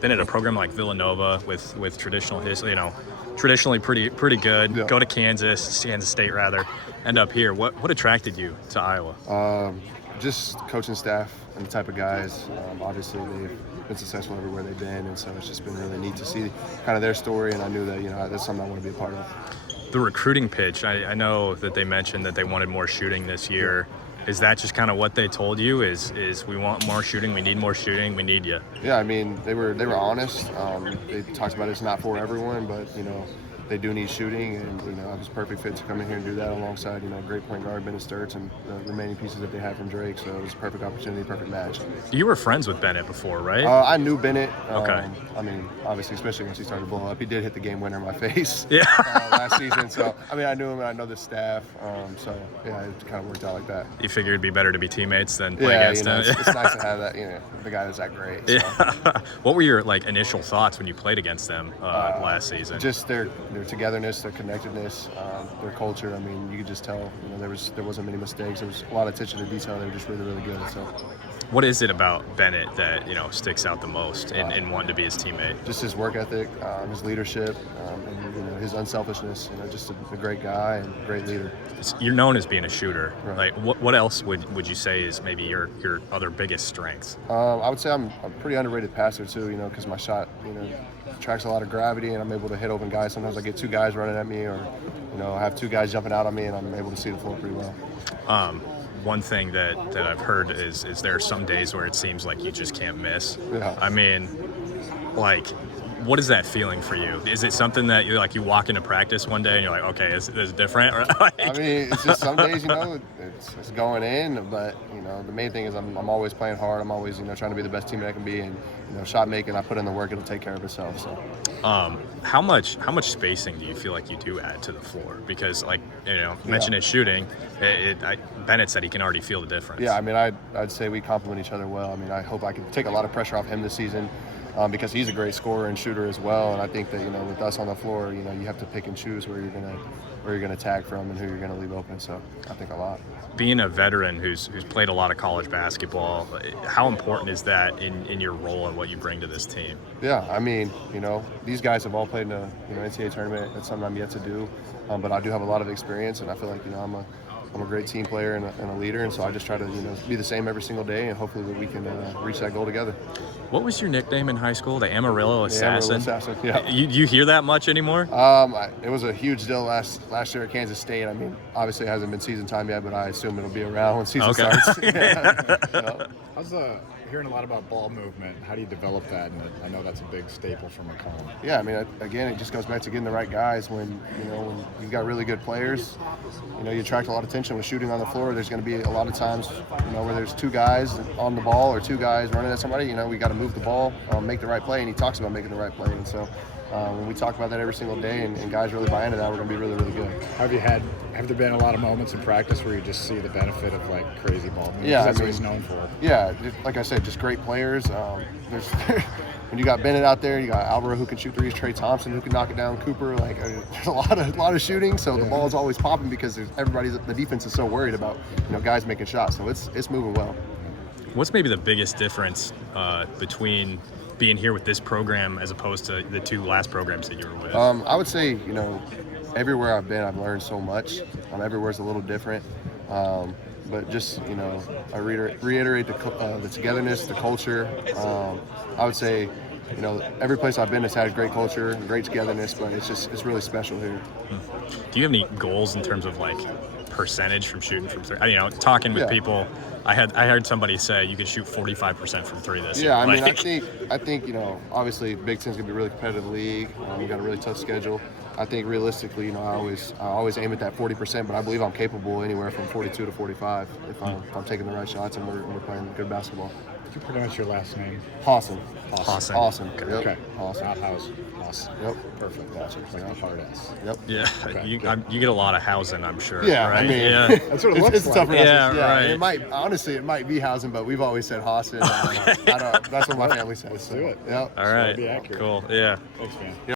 Been at a program like Villanova with traditional history, traditionally pretty good. Yeah. Go to Kansas State rather, end up here. What attracted you to Iowa? Just coaching staff and the type of guys. Obviously, they've been successful everywhere they've been, and so it's just been really neat to see kind of their story. And I knew that that's something I want to be a part of. The recruiting pitch. I know that they mentioned that they wanted more shooting this year. Is that just kind of what they told you? Is we want more shooting, we need more shooting, we need you? Yeah, I mean they were honest. They talked about it's not for everyone, but they do need shooting, and I was a perfect fit to come in here and do that alongside great point guard Bennett Sturts and the remaining pieces that they had from Drake. So it was a perfect opportunity, perfect match. You were friends with Bennett before, right? I knew Bennett. Okay. I mean, obviously, especially once he started to blow up, he did hit the game winner in my face. Yeah. Last season. So I mean, I knew him and I know the staff. So yeah, it kind of worked out like that. You figured it'd be better to be teammates than play against him. It's nice to have that. The guy that's that great. So. Yeah. What were your initial thoughts when you played against them last season? Just their togetherness, their connectedness, their culture. I mean, you could just tell. There wasn't many mistakes. There was a lot of attention to detail. They were just really good. So. What is it about Bennett that sticks out the most in wanting to be his teammate? Just his work ethic, his leadership, and his unselfishness. Just a great guy and a great leader. You're known as being a shooter. Right. What else would you say is maybe your other biggest strengths? I would say I'm a pretty underrated passer too. Because my shot attracts a lot of gravity, and I'm able to hit open guys. Sometimes I get two guys running at me, or I have two guys jumping out on me, and I'm able to see the floor pretty well. One thing that I've heard is there are some days where it seems like you just can't miss. Yeah. I mean, what is that feeling for you? Is it something that you walk into practice one day and you're like, okay, is different? I mean, it's just some days, it's going in, but the main thing is I'm always playing hard. I'm always trying to be the best teammate I can be, and shot making. I put in the work; it'll take care of itself. So, how much spacing do you feel like you do add to the floor? Because mentioned his shooting, Bennett said he can already feel the difference. Yeah, I mean, I'd say we complement each other well. I mean, I hope I can take a lot of pressure off him this season. Because he's a great scorer and shooter as well, and I think that with us on the floor, you have to pick and choose where you're gonna tag from and who you're gonna leave open. So I think a lot. Being a veteran who's played a lot of college basketball, how important is that in your role and what you bring to this team? Yeah, I mean, these guys have all played in a NCAA tournament. That's something I'm yet to do, but I do have a lot of experience, and I feel like I'm a great team player and a leader, and so I just try to be the same every single day, and hopefully that we can reach that goal together. What was your nickname in high school? The Amarillo Assassin? The Amarillo Assassin, yeah. You hear that much anymore? It was a huge deal last year at Kansas State. I mean, obviously it hasn't been season time yet, but I assume it'll be around when season starts. Yeah. How's hearing a lot about ball movement? How do you develop that? And I know that's a big staple for McCollum. Yeah, I mean, again, it just goes back to getting the right guys. When you've got really good players, you attract a lot of attention with shooting on the floor. There's going to be a lot of times, where there's two guys on the ball or two guys running at somebody. We got to move the ball, make the right play, and he talks about making the right play. And so when we talk about that every single day and guys really buy into that, we're going to be really good. Have there been a lot of moments in practice where you just see the benefit of crazy ball movement? Yeah, that's what he's known for. Yeah, like I said, just great players. There's when you got Bennett out there, you got Alvaro who can shoot threes, Trey Thompson who can knock it down, Cooper. There's a lot of shooting, so the ball is always popping because the defense is so worried about guys making shots. So it's moving well. What's maybe the biggest difference between being here with this program as opposed to the two last programs that you were with? I would say, everywhere I've been, I've learned so much. Everywhere's a little different. But just, I reiterate the togetherness, the culture. I would say, every place I've been has had great culture, great togetherness, but it's really special here. Do you have any goals in terms of percentage from shooting from three? Talking with people, I heard somebody say you could shoot 45% from three this year. Yeah, I mean, I think obviously Big Ten's gonna be a really competitive league. We got a really tough schedule. I think realistically, I always aim at that 40%, but I believe I'm capable anywhere from 42 to 45 if I'm taking the right shots and we're playing good basketball. Could you pronounce your last name? Hausen. Awesome. Yep. Okay. Hausen. Not Hausen. Yep. Perfect. Gotcha. Like a hard S. Yep. Yeah. Okay, You get a lot of Hausen, I'm sure. Yeah, right? I mean, yeah. That's what it looks it's like. tough. Yeah, right. It might be Hausen, but we've always said Hausen. That's what my family says. Let's do it. Yep. All right. be accurate. Cool. Yeah. Thanks, man.